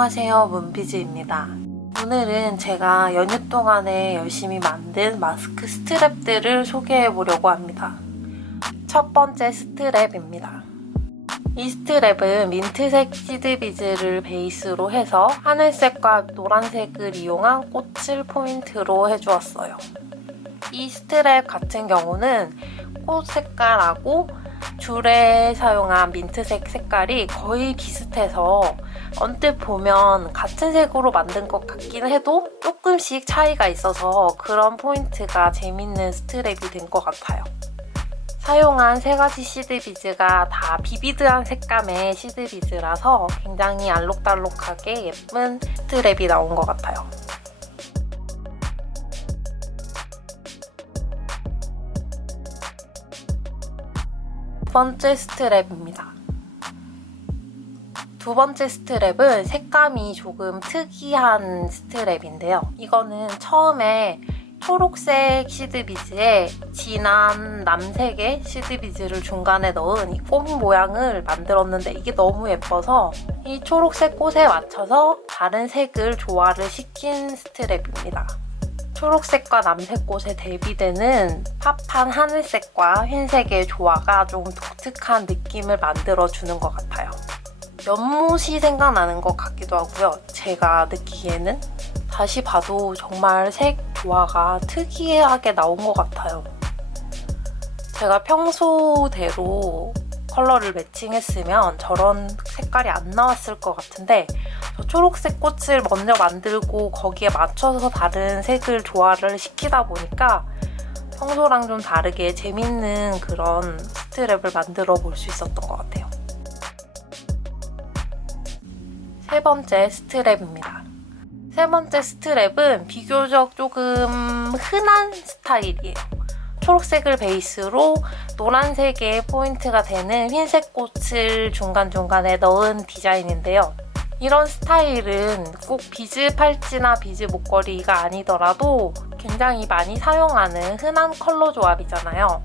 안녕하세요, 문비즈입니다. 오늘은 제가 연휴 동안에 열심히 만든 마스크 스트랩들을 소개해 보려고 합니다. 첫 번째 스트랩입니다. 이 스트랩은 민트색 시드비즈를 베이스로 해서 하늘색과 노란색을 이용한 꽃을 포인트로 해주었어요. 이 스트랩 같은 경우는 꽃 색깔하고 줄에 사용한 민트색 색깔이 거의 비슷해서 언뜻 보면 같은 색으로 만든 것 같긴 해도 조금씩 차이가 있어서 그런 포인트가 재밌는 스트랩이 된 것 같아요. 사용한 세 가지 시드비즈가 다 비비드한 색감의 시드비즈라서 굉장히 알록달록하게 예쁜 스트랩이 나온 것 같아요. 두 번째 스트랩입니다. 두 번째 스트랩은 색감이 조금 특이한 스트랩인데요. 이거는 처음에 초록색 시드비즈에 진한 남색의 시드비즈를 중간에 넣은 이 꽃 모양을 만들었는데 이게 너무 예뻐서 이 초록색 꽃에 맞춰서 다른 색을 조화를 시킨 스트랩입니다. 초록색과 남색꽃에 대비되는 팝한 하늘색과 흰색의 조화가 조금 독특한 느낌을 만들어주는 것 같아요. 연못이 생각나는 것 같기도 하고요. 제가 느끼기에는 다시 봐도 정말 색 조화가 특이하게 나온 것 같아요. 제가 평소대로 컬러를 매칭했으면 저런 색깔이 안 나왔을 것 같은데 저 초록색 꽃을 먼저 만들고 거기에 맞춰서 다른 색을 조화를 시키다 보니까 평소랑 좀 다르게 재밌는 그런 스트랩을 만들어 볼 수 있었던 것 같아요. 세 번째 스트랩입니다. 세 번째 스트랩은 비교적 조금 흔한 스타일이에요. 초록색을 베이스로 노란색의 포인트가 되는 흰색 꽃을 중간중간에 넣은 디자인인데요. 이런 스타일은 꼭 비즈 팔찌나 비즈 목걸이가 아니더라도 굉장히 많이 사용하는 흔한 컬러 조합이잖아요.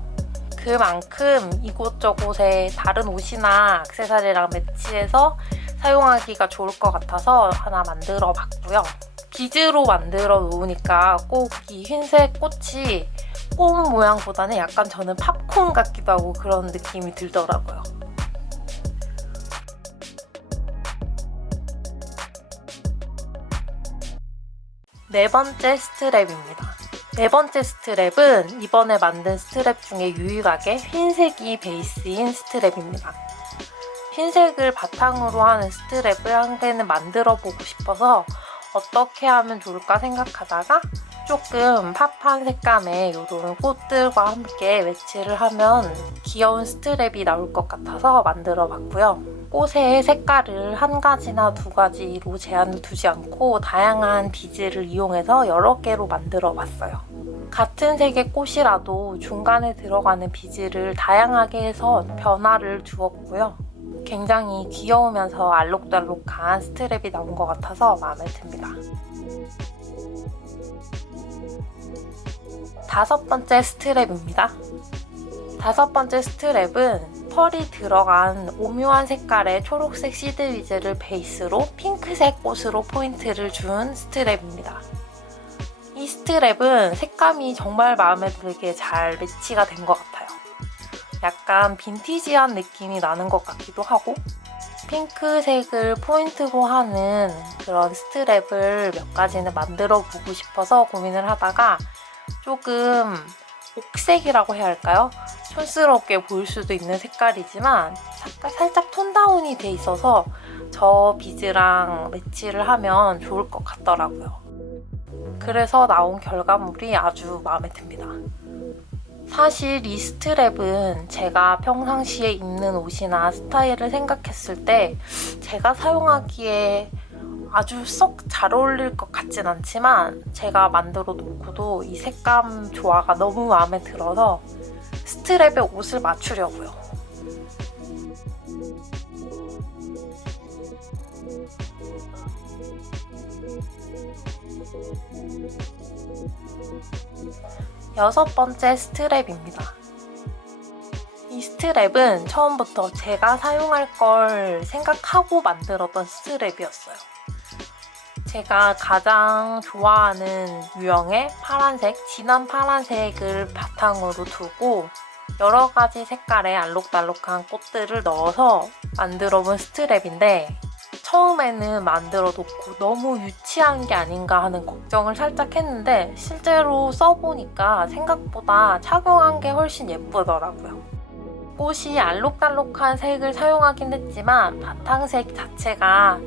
그만큼 이곳저곳에 다른 옷이나 액세서리랑 매치해서 사용하기가 좋을 것 같아서 하나 만들어 봤고요. 비즈로 만들어 놓으니까 꼭 이 흰색 꽃이 꽃 모양보다는 약간 저는 팝콘 같기도 하고 그런 느낌이 들더라고요. 네 번째 스트랩입니다. 네 번째 스트랩은 이번에 만든 스트랩 중에 유일하게 흰색이 베이스인 스트랩입니다. 흰색을 바탕으로 하는 스트랩을 한 개는 만들어 보고 싶어서 어떻게 하면 좋을까 생각하다가 조금 팝한 색감의 이런 꽃들과 함께 매치를 하면 귀여운 스트랩이 나올 것 같아서 만들어 봤고요. 꽃의 색깔을 한 가지나 두 가지로 제한을 두지 않고 다양한 비즈를 이용해서 여러 개로 만들어 봤어요. 같은 색의 꽃이라도 중간에 들어가는 비즈를 다양하게 해서 변화를 주었고요. 굉장히 귀여우면서 알록달록한 스트랩이 나온 것 같아서 마음에 듭니다. 다섯 번째 스트랩입니다. 다섯 번째 스트랩은 펄이 들어간 오묘한 색깔의 초록색 시드비즈를 베이스로 핑크색 꽃으로 포인트를 준 스트랩입니다. 이 스트랩은 색감이 정말 마음에 들게 잘 매치가 된 것 같아요. 약간 빈티지한 느낌이 나는 것 같기도 하고 핑크색을 포인트로 하는 그런 스트랩을 몇 가지는 만들어 보고 싶어서 고민을 하다가 조금 옥색이라고 해야 할까요? 촌스럽게 보일 수도 있는 색깔이지만 살짝 톤다운이 돼 있어서 저 비즈랑 매치를 하면 좋을 것 같더라고요. 그래서 나온 결과물이 아주 마음에 듭니다. 사실 이 스트랩은 제가 평상시에 입는 옷이나 스타일을 생각했을 때 제가 사용하기에 아주 썩 잘 어울릴 것 같진 않지만 제가 만들어 놓고도 이 색감 조화가 너무 마음에 들어서 스트랩에 옷을 맞추려고요. 여섯 번째 스트랩입니다. 이 스트랩은 처음부터 제가 사용할 걸 생각하고 만들었던 스트랩이었어요. 제가 가장 좋아하는 유형의 파란색, 진한 파란색을 바탕으로 두고 여러 가지 색깔의 알록달록한 꽃들을 넣어서 만들어본 스트랩인데, 처음에는 만들어 놓고 너무 유치한 게 아닌가 하는 걱정을 살짝 했는데 실제로 써보니까 생각보다 착용한 게 훨씬 예쁘더라고요. 꽃이 알록달록한 색을 사용하긴 했지만 바탕색 자체가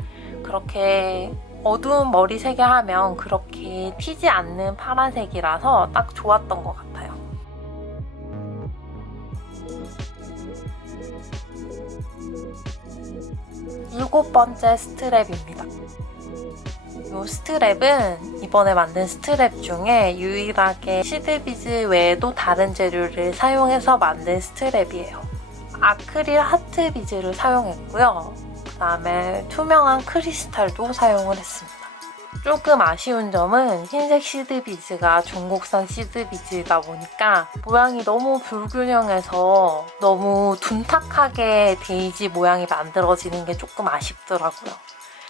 그렇게 어두운 머리색에 하면 그렇게 튀지 않는 파란색이라서 딱 좋았던 것 같아요. 일곱 번째 스트랩입니다. 이 스트랩은 이번에 만든 스트랩 중에 유일하게 시드비즈 외에도 다른 재료를 사용해서 만든 스트랩이에요. 아크릴 하트 비즈를 사용했고요. 그 다음에 투명한 크리스탈도 사용을 했습니다. 조금 아쉬운 점은 흰색 시드비즈가 중국산 시드비즈이다 보니까 모양이 너무 불균형해서 너무 둔탁하게 데이지 모양이 만들어지는 게 조금 아쉽더라고요.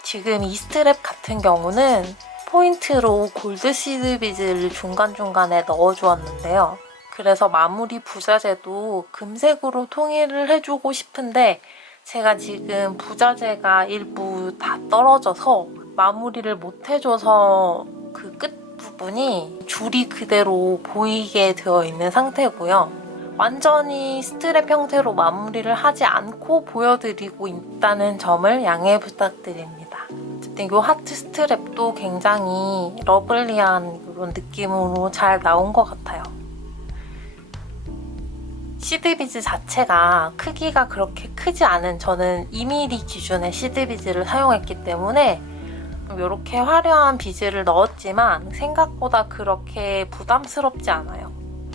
지금 이 스트랩 같은 경우는 포인트로 골드 시드비즈를 중간중간에 넣어주었는데요. 그래서 마무리 부자재도 금색으로 통일을 해주고 싶은데 제가 지금 부자재가 일부 다 떨어져서 마무리를 못 해줘서 그 끝 부분이 줄이 그대로 보이게 되어 있는 상태고요. 완전히 스트랩 형태로 마무리를 하지 않고 보여드리고 있다는 점을 양해 부탁드립니다. 어쨌든 이 하트 스트랩도 굉장히 러블리한 이런 느낌으로 잘 나온 것 같아요. 시드비즈 자체가 크기가 그렇게 크지 않은, 저는 2mm 기준의 시드비즈를 사용했기 때문에 이렇게 화려한 비즈를 넣었지만 생각보다 그렇게 부담스럽지 않아요.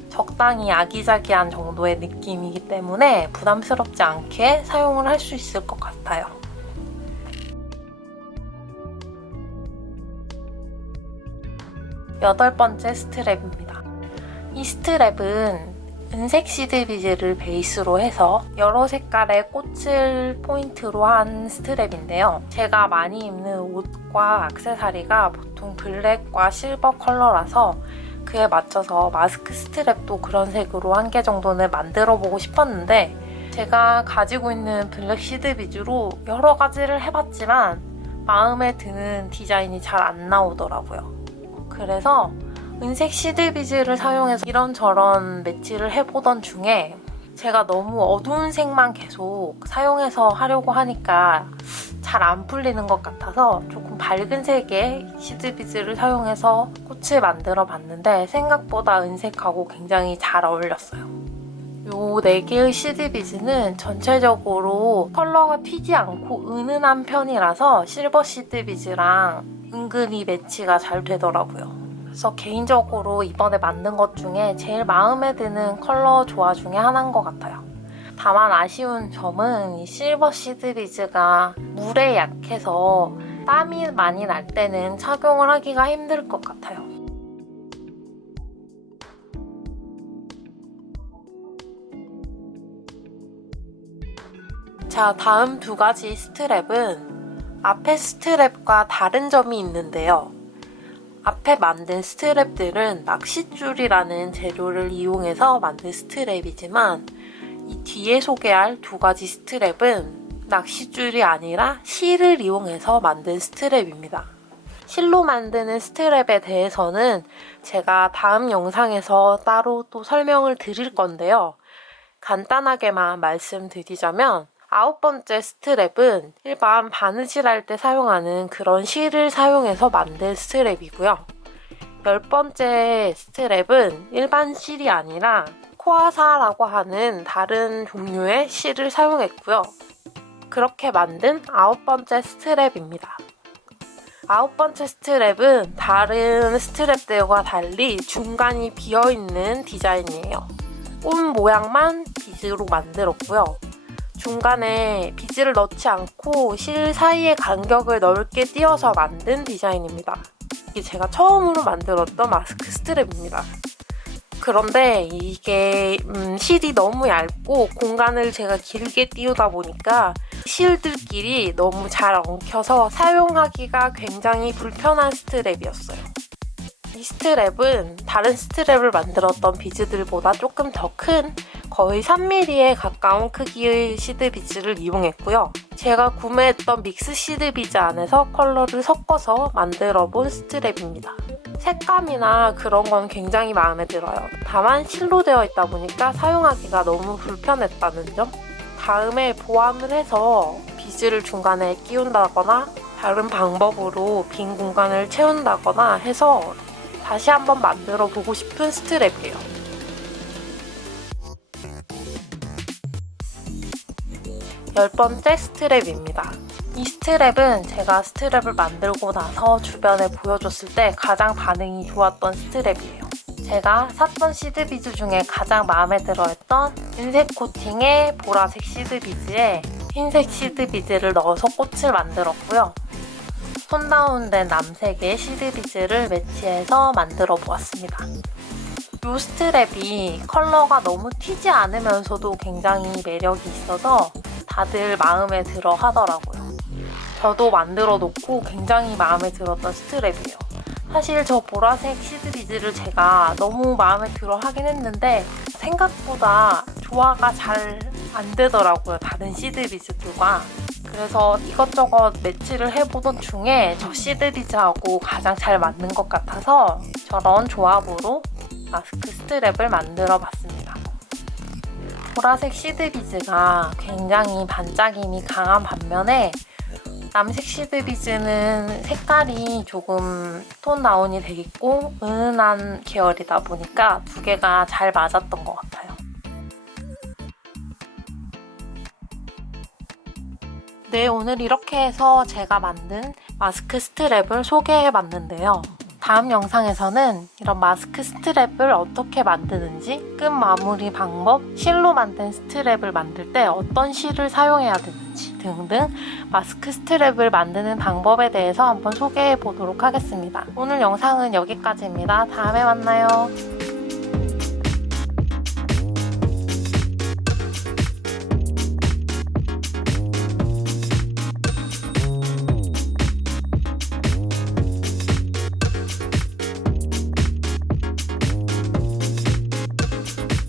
적당히 아기자기한 정도의 느낌이기 때문에 부담스럽지 않게 사용을 할 수 있을 것 같아요. 여덟 번째 스트랩입니다. 이 스트랩은 은색 시드비즈를 베이스로 해서 여러 색깔의 꽃을 포인트로 한 스트랩인데요. 제가 많이 입는 옷과 액세서리가 보통 블랙과 실버 컬러라서 그에 맞춰서 마스크 스트랩도 그런 색으로 한 개 정도는 만들어 보고 싶었는데, 제가 가지고 있는 블랙 시드비즈로 여러 가지를 해봤지만 마음에 드는 디자인이 잘 안 나오더라고요. 그래서 은색 시드비즈를 사용해서 이런저런 매치를 해보던 중에 제가 너무 어두운 색만 계속 사용해서 하려고 하니까 잘 안 풀리는 것 같아서 조금 밝은 색의 시드비즈를 사용해서 꽃을 만들어 봤는데 생각보다 은색하고 굉장히 잘 어울렸어요. 이 4개의 시드비즈는 전체적으로 컬러가 튀지 않고 은은한 편이라서 실버 시드비즈랑 은근히 매치가 잘 되더라고요. 그래서 개인적으로 이번에 만든 것 중에 제일 마음에 드는 컬러 조화 중에 하나인 것 같아요. 다만 아쉬운 점은 이 실버 시드비즈가 물에 약해서 땀이 많이 날 때는 착용을 하기가 힘들 것 같아요. 자, 다음 두 가지 스트랩은 앞에 스트랩과 다른 점이 있는데요. 앞에 만든 스트랩들은 낚싯줄이라는 재료를 이용해서 만든 스트랩이지만 이 뒤에 소개할 두 가지 스트랩은 낚싯줄이 아니라 실을 이용해서 만든 스트랩입니다. 실로 만드는 스트랩에 대해서는 제가 다음 영상에서 따로 또 설명을 드릴 건데요. 간단하게만 말씀드리자면 9번째 스트랩은 일반 바느질 할 때 사용하는 그런 실을 사용해서 만든 스트랩이고요. 10번째 스트랩은 일반 실이 아니라 코아사라고 하는 다른 종류의 실을 사용했고요. 그렇게 만든 9번째 스트랩입니다. 9번째 스트랩은 다른 스트랩들과 달리 중간이 비어있는 디자인이에요. 꽃 모양만 비즈로 만들었고요. 중간에 비즈를 넣지 않고 실 사이의 간격을 넓게 띄어서 만든 디자인입니다. 이게 제가 처음으로 만들었던 마스크 스트랩입니다. 그런데 이게 실이 너무 얇고 공간을 제가 길게 띄우다 보니까 실들끼리 너무 잘 엉켜서 사용하기가 굉장히 불편한 스트랩이었어요. 이 스트랩은 다른 스트랩을 만들었던 비즈들보다 조금 더 큰 거의 3mm에 가까운 크기의 시드 비즈를 이용했고요. 제가 구매했던 믹스 시드 비즈 안에서 컬러를 섞어서 만들어 본 스트랩입니다. 색감이나 그런 건 굉장히 마음에 들어요. 다만 실로 되어 있다 보니까 사용하기가 너무 불편했다는 점. 다음에 보완을 해서 비즈를 중간에 끼운다거나 다른 방법으로 빈 공간을 채운다거나 해서 다시 한번 만들어 보고 싶은 스트랩이에요. 10번째 스트랩입니다. 이 스트랩은 제가 스트랩을 만들고 나서 주변에 보여줬을 때 가장 반응이 좋았던 스트랩이에요. 제가 샀던 시드 비즈 중에 가장 마음에 들어했던 은색 코팅의 보라색 시드 비즈에 흰색 시드 비즈를 넣어서 꽃을 만들었고요. 톤 다운된 남색의 시드 비즈를 매치해서 만들어 보았습니다. 이 스트랩이 컬러가 너무 튀지 않으면서도 굉장히 매력이 있어서 다들 마음에 들어 하더라고요. 저도 만들어 놓고 굉장히 마음에 들었던 스트랩이에요. 사실 저 보라색 시드 비즈를 제가 너무 마음에 들어 하긴 했는데 생각보다 조화가 잘 안 되더라고요. 다른 시드 비즈들과. 그래서 이것저것 매치를 해보던 중에 저 시드 비즈하고 가장 잘 맞는 것 같아서 저런 조합으로 마스크 스트랩을 만들어 봤습니다. 보라색 시드 비즈가 굉장히 반짝임이 강한 반면에 남색 시드 비즈는 색깔이 조금 톤 다운이 되어 있고 은은한 계열이다 보니까 두 개가 잘 맞았던 것 같아요. 네, 오늘 이렇게 해서 제가 만든 마스크 스트랩을 소개해봤는데요. 다음 영상에서는 이런 마스크 스트랩을 어떻게 만드는지, 끈 마무리 방법, 실로 만든 스트랩을 만들 때 어떤 실을 사용해야 되는지 등등 마스크 스트랩을 만드는 방법에 대해서 한번 소개해 보도록 하겠습니다. 오늘 영상은 여기까지입니다. 다음에 만나요.